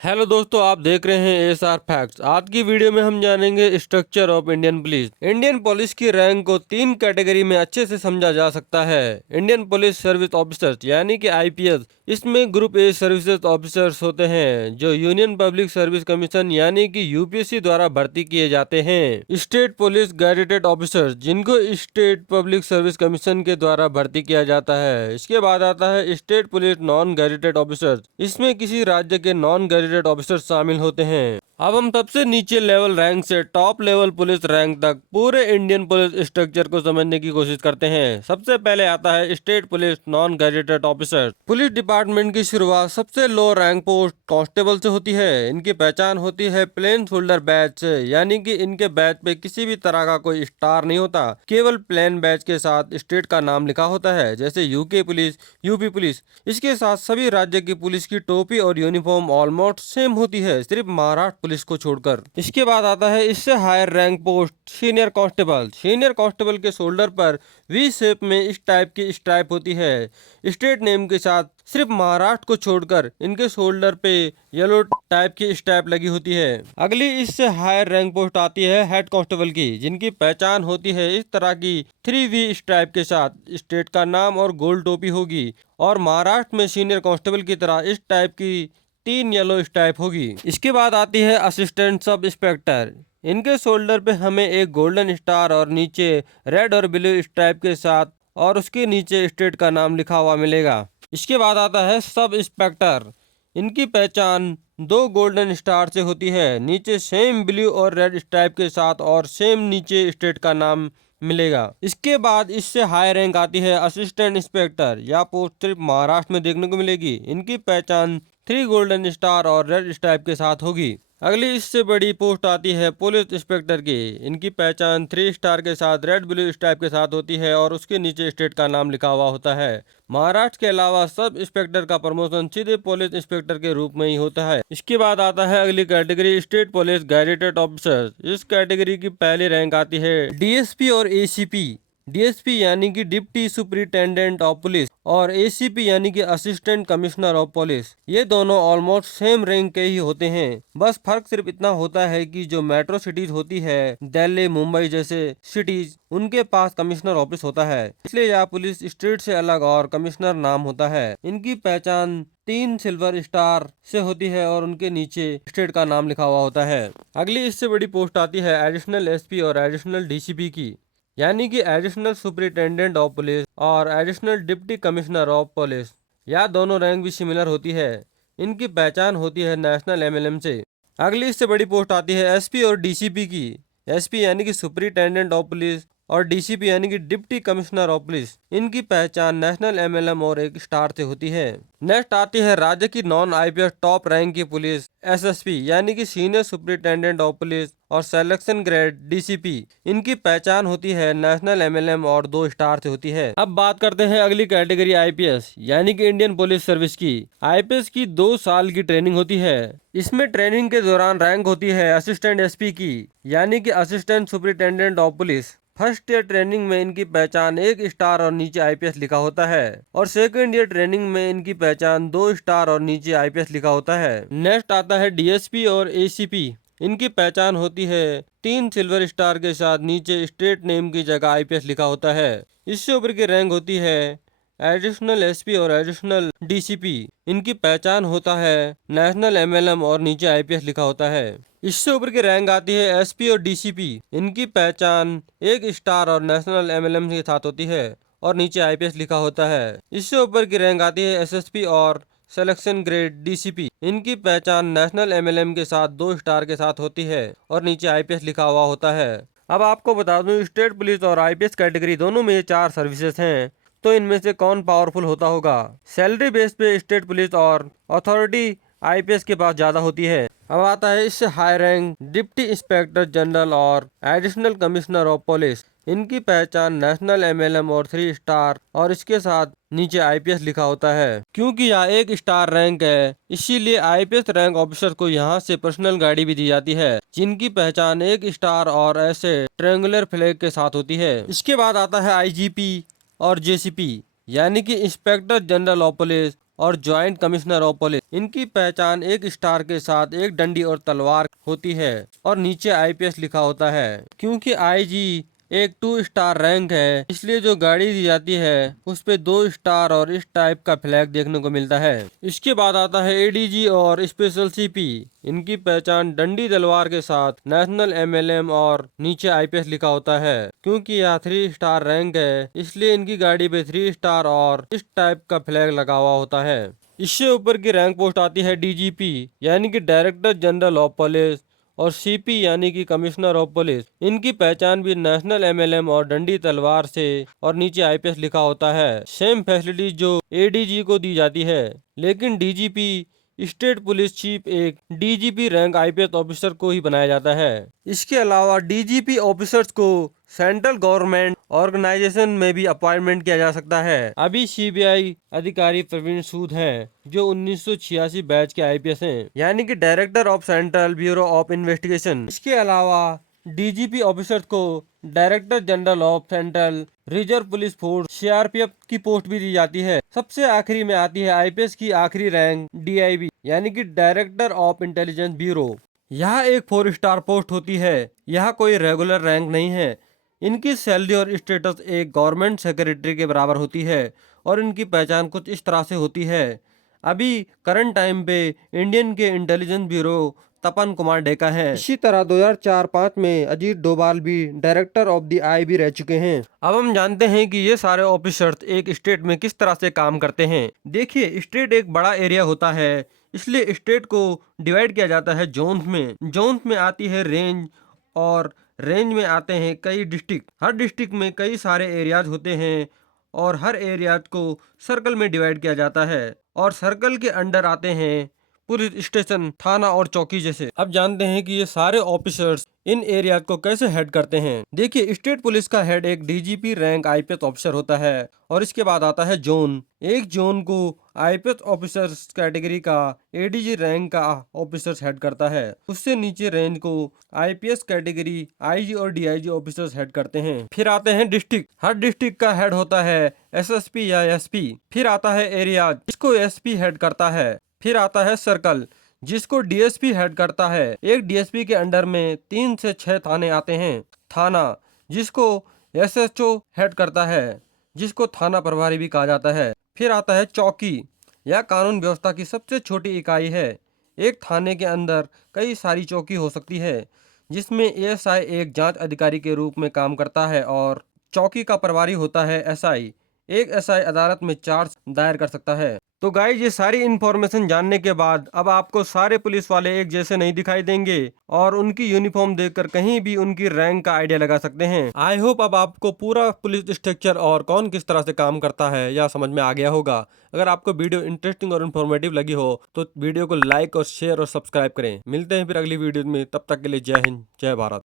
Hello दोस्तों, आप देख रहे हैं एसआर फैक्ट्स। आज की वीडियो में हम जानेंगे structure of Indian police. Indian police की रैंक को तीन कैटेगरी में अच्छे से समझा जा सकता है। इंडियन पुलिस सर्विस ऑफिसर्स यानी कि आईपीएस, इसमें ग्रुप ए सर्विसेज ऑफिसर्स होते हैं जो यूनियन पब्लिक सर्विस कमीशन यानी कि यूपीएससी द्वारा भर्ती किए जाते हैं। स्टेट पुलिस गैजेटेड ऑफिसर्स, जिनको स्टेट पब्लिक सर्विस कमीशन के द्वारा भर्ती किया जाता है। इसके बाद आता है state police non gazetted officers, इसमें किसी राज्य के नॉन गैजेटेड ऑफिसर शामिल होते हैं। अब हम सबसे नीचे लेवल रैंक से टॉप लेवल पुलिस रैंक तक पूरे इंडियन पुलिस स्ट्रक्चर को समझने की कोशिश करते हैं। सबसे पहले आता है state police non gazetted officer. Police department की शुरुआत सबसे लो रैंक पोस्ट कांस्टेबल से होती है। इनकी पहचान होती है प्लेन शोल्डर बैच से, यानी कि इनके बैच पे किसी भी तरह का कोई स्टार नहीं होता, केवल प्लेन बैच के साथ स्टेट का नाम लिखा होता है, जैसे यूके पुलिस, यूपी पुलिस। इसके साथ सभी राज्य की पुलिस की टोपी और यूनिफॉर्म ऑलमोस्ट सेम होती है, सिर्फ महाराष्ट्र पुलिस को छोड़कर। इसके बाद आता है इससे higher rank post senior constable. Senior constable के शोल्डर पर वी शेप में इस टाइप की स्ट्राइप होती है, स्टेट नेम के साथ। सिर्फ महाराष्ट्र को छोड़कर इनके शोल्डर पे येलो टाइप की स्ट्राइप लगी होती है। अगली इससे हायर रैंक पोस्ट आती है हेड कांस्टेबल की, जिनकी पहचान होती है इस तरह की 3V स्ट्राइप के साथ। स्टेट का नाम और गोल टोपी होगी, और महाराष्ट्र में सीनियर कांस्टेबल की तरह इस टाइप की 3 येलो स्ट्राइप होगी। इसके बाद आती है असिस्टेंट सब इंस्पेक्टर। इनके शोल्डर पे हमें एक गोल्डन स्टार और नीचे रेड और ब्लू स्ट्राइप के साथ, और उसके नीचे स्टेट का नाम लिखा हुआ मिलेगा। इसके बाद आता है सब इंस्पेक्टर। इनकी पहचान 2 गोल्डन स्टार से होती है, नीचे सेम ब्लू और रेड स्ट्राइप के साथ, और सेम नीचे स्टेट का नाम मिलेगा। इसके बाद इससे हाई रैंक आती है असिस्टेंट इंस्पेक्टर। यह पोस्ट सिर्फ महाराष्ट्र में देखने को मिलेगी। इनकी पहचान 3 गोल्डन स्टार और रेड स्ट्राइप के साथ होगी। अगली इससे बड़ी पोस्ट आती है पुलिस इंस्पेक्टर की। इनकी पहचान 3 स्टार के साथ रेड ब्लू स्ट्राइप के साथ होती है, और उसके नीचे स्टेट का नाम लिखा हुआ होता है। महाराष्ट्र के अलावा सब इंस्पेक्टर का प्रमोशन सीधे पुलिस इंस्पेक्टर के रूप में ही होता है। इसके बाद आता है अगली category state police gazetted officer. इस कैटेगरी की पहली रैंक आती है डीएसपी और एसीपी। डीएसपी यानी कि डिप्टी सुपरिटेंडेंट ऑफ पुलिस, और एसीपी यानी कि असिस्टेंट कमिश्नर ऑफ पुलिस। ये दोनों ऑलमोस्ट सेम रैंक के ही होते हैं। बस फर्क सिर्फ इतना होता है कि जो मेट्रो सिटीज होती है, दिल्ली मुंबई जैसे सिटीज, उनके पास कमिश्नर ऑफिस होता है, इसलिए यह पुलिस स्टेट से अलग और कमिश्नर नाम होता है। इनकी पहचान 3 सिल्वर स्टार से होती है, और उनके नीचे स्टेट का नाम लिखा हुआ होता है। अगली इससे बड़ी पोस्ट आती है एडिशनल एसपी और एडिशनल डीसीपी की, यानी कि एडिशनल सुपरिटेंडेंट ऑफ पुलिस और additional deputy commissioner of police. यह दोनों रैंक भी सिमिलर होती है। इनकी पहचान होती है नेशनल एमएलएम से। अगली इससे बड़ी पोस्ट आती है एसपी और डीसीपी की। एसपी यानी कि सुपरिटेंडेंट ऑफ पुलिस, और डीसीपी यानी कि डिप्टी कमिश्नर ऑफ पुलिस। इनकी पहचान नेशनल एमएलएम और एक स्टार से होती है। नेक्स्ट आती है राज्य की नॉन आईपीएस टॉप रैंक की पुलिस एसएसपी, यानी कि सीनियर सुपरिटेंडेंट ऑफ पुलिस और सिलेक्शन ग्रेड डीसीपी। इनकी पहचान होती है नेशनल एमएलएम और 2 स्टार से होती है। अब बात करते हैं अगली कैटेगरी आईपीएस यानी कि इंडियन पुलिस सर्विस की। आईपीएस की 2 साल की ट्रेनिंग होती है। इसमें ट्रेनिंग के दौरान रैंक होती है असिस्टेंट एसपी की, यानी कि assistant superintendent of police. First ear training में इनकी पहचान 1 स्टार और नीचे आईपीएस लिखा होता है, और सेकंड ईयर ट्रेनिंग में इनकी पहचान 2 स्टार और नीचे आईपीएस लिखा होता है। नेक्स्ट आता है डीएसपी और एसीपी। इनकी पहचान होती है 3 सिल्वर स्टार के साथ, नीचे स्टेट नेम की जगह आईपीएस लिखा होता है। इससे ऊपर की रैंक होती है एडिशनल एसपी और एडिशनल डीसीपी। इनकी पहचान होता है नेशनल एमएलएम और नीचे आईपीएस लिखा होता है। इससे ऊपर की रैंक आती है एसपी और डीसीपी। इनकी पहचान 1 स्टार और नेशनल एमएलएम के साथ होती है, और नीचे आईपीएस लिखा होता है। इससे ऊपर की रैंक आती है एसएसपी और सिलेक्शन ग्रेड डीसीपी। इनकी पहचान नेशनल एमएलएम के साथ 2 स्टार के साथ होती है, और नीचे आईपीएस लिखा हुआ होता है। अब आपको बता दूं, स्टेट पुलिस और आईपीएस कैटेगरी दोनों में 4 सर्विसेज हैं, तो इनमें से कौन पावरफुल होता होगा? सैलरी बेस पे स्टेट पुलिस और अथॉरिटी आईपीएस के पास ज्यादा होती है। अब आता है इससे high rank deputy inspector general और एडिशनल कमिश्नर ऑफ पुलिस। इनकी पहचान नेशनल एमएलएम और 3 स्टार, और इसके साथ नीचे आईपीएस लिखा होता है। क्योंकि यह 1 स्टार रैंक है, इसीलिए आईपीएस रैंक ऑफिसर को यहाँ से पर्सनल गाड़ी भी दी जाती है, जिनकी पहचान 1 स्टार और ऐसे ट्रायंगुलर फ्लैग के साथ होती है। इसके बाद आता है आईजीपी और जेसीपी, यानी कि इंस्पेक्टर जनरल ऑफ पुलिस और ज्वाइंट कमिश्नर ऑफ पुलिस। इनकी पहचान एक स्टार के साथ एक डंडी और तलवार होती है और नीचे IPS लिखा होता है। क्योंकि IG एक 2 स्टार रैंक है, इसलिए जो गाड़ी दी जाती है उस पे 2 स्टार और इस टाइप का फ्लैग देखने को मिलता है। इसके बाद आता है ADG और स्पेशल CP। इनकी पहचान डंडी तलवार के साथ नेशनल MLM और नीचे IPS लिखा होता है। क्योंकि यह 3 स्टार रैंक है, इसलिए इनकी गाड़ी पे 3 स्टार और इस टाइप का फ्लैग लगा हुआ होता है। इससे ऊपर की रैंक पोस्ट आती है DGP यानी कि डायरेक्टर जनरल ऑफ पुलिस और CP यानी कि कमिश्नर ऑफ पुलिस। इनकी पहचान भी नेशनल MLM और डंडी तलवार से और नीचे IPS लिखा होता है। सेम फैसिलिटी जो ADG को दी जाती है, लेकिन DGP स्टेट पुलिस चीफ एक DGP रैंक IPS ऑफिसर को ही बनाया जाता है। इसके अलावा DGP ऑफिसर्स को सेंट्रल गवर्नमेंट ऑर्गेनाइजेशन में भी अपॉइंटमेंट किया जा सकता है। अभी CBI अधिकारी प्रवीण सूद हैं, जो 1986 बैच के IPS हैं, यानी कि director of central bureau of investigation. इसके अलावा DGP ऑफिसर्स को director general of central reserve police force CRPF की पोस्ट भी दी जाती है। सबसे आखिरी में आती है IPS की आखिरी रैंक DIB यानी कि डायरेक्टर ऑफ इंटेलिजेंस ब्यूरो। यह एक 4 स्टार पोस्ट होती है। यह कोई रेगुलर रैंक नहीं है। इनकी सैलरी और स्टेटस एक गवर्नमेंट सेक्रेटरी के बराबर होती है और इनकी पहचान कुछ इस तरह से होती है। अभी करंट टाइम पे इंडियन के इंटेलिजेंस ब्यूरो तपन कुमार डेका है। इसी तरह 2004-05 में अजीत डोभाल भी डायरेक्टर ऑफ द IB रह चुके हैं। अब हम जानते हैं कि ये सारे ऑफिसर्स एक स्टेट में किस तरह से काम करते हैं। देखिए, स्टेट एक बड़ा एरिया होता है, इसलिए स्टेट को डिवाइड किया जाता है जोन्स में। जोन्स में आती है रेंज और रेंज में आते हैं कई डिस्ट्रिक्ट। हर डिस्ट्रिक्ट में कई सारे एरियाज होते हैं और हर एरियाज को सर्कल में डिवाइड किया जाता है और सर्कल के अंडर आते हैं पुलिस स्टेशन, थाना और चौकी जैसे। अब जानते हैं कि ये सारे ऑफिसर्स इन एरिया को कैसे हेड करते हैं। देखिए, स्टेट पुलिस का हेड एक DGP रैंक IPS ऑफिसर होता है और इसके बाद आता है जोन। एक जोन को IPS ऑफिसर्स कैटेगरी का ADG रैंक का ऑफिसर्स हेड करता है। उससे नीचे रेंज को IPS कैटेगरी IG और DIG ऑफिसर्स हेड करते हैं। फिर आते हैं डिस्ट्रिक्ट। हर डिस्ट्रिक्ट का हेड होता है SSP या SP। फिर आता है एरिया, जिसको SP हेड करता है। फिर आता है सर्कल, जिसको DSP हेड करता है। एक DSP के अंडर में 3 से 6 थाने आते हैं। थाना, जिसको SHO हेड करता है, जिसको थाना प्रभारी भी कहा जाता है। फिर आता है चौकी, यह कानून व्यवस्था की सबसे छोटी इकाई है। एक थाने के अंदर कई सारी चौकी हो सकती है, जिसमें ASI एक जांच अधिकारी के रूप में काम करता है और चौकी का प्रभारी होता है SI। एक SI अदालत में चार्ज दायर कर सकता है। तो गाइस, ये सारी इन्फॉर्मेशन जानने के बाद अब आपको सारे पुलिस वाले एक जैसे नहीं दिखाई देंगे और उनकी यूनिफॉर्म देखकर कहीं भी उनकी रैंक का आइडिया लगा सकते हैं। आई होप अब आपको पूरा पुलिस स्ट्रक्चर और कौन किस तरह से काम करता है यह समझ में आ गया होगा। अगर आपको वीडियो इंटरेस्टिंग और इन्फॉर्मेटिव लगी हो तो वीडियो को लाइक और शेयर और सब्सक्राइब करें। मिलते हैं फिर अगली वीडियो में, तब तक के लिए जय हिंद, जय भारत।